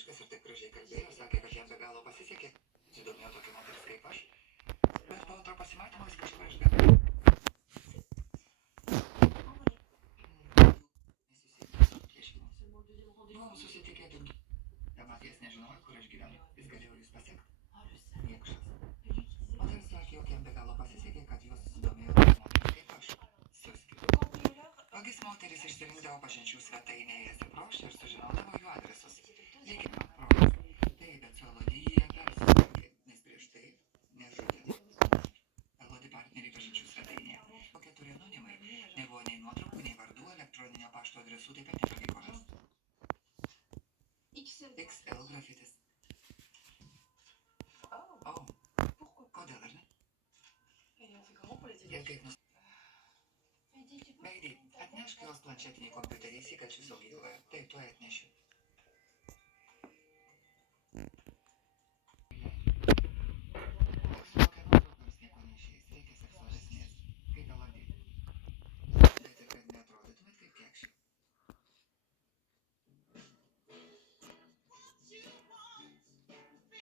simpatiškas ir taip gražiai kalbėjo, sakė, kad jam be galo pasisekė. Sudomėjo tokia moteris kaip aš. Bet po antro pasimatymo viskas išvažda. Buvom susitikę tik du. Dematijas nežinojo, kur aš gyvenu. Jis galėjo jūs pasiekti. Niekšas. O dar sakė, jog jam be galo pasisekė, kad jūs sudomėjo tokia moteris kaip aš. Suskiu. Vagis moteris išsirinkdavo pažinčių svetainėje Zeprošę ir sužinodavo jų adresus. Reikia man progos. Tai, bet su Elodija persisakė, nes prieš tai nežudė. Elodi partneriai pažinčių svetainėje. O 4 anonimai. Nebuvo nei nuotraukų, nei vardų, elektroninio pašto adresų taip pat nepavyko rasti. XL grafitis. O, kodėl, ar ne? Ir kaip Meidi, atnešk jos planšetinį kompiuterį, įsikačiu saugyklą. Taip, tuoj atnešiu.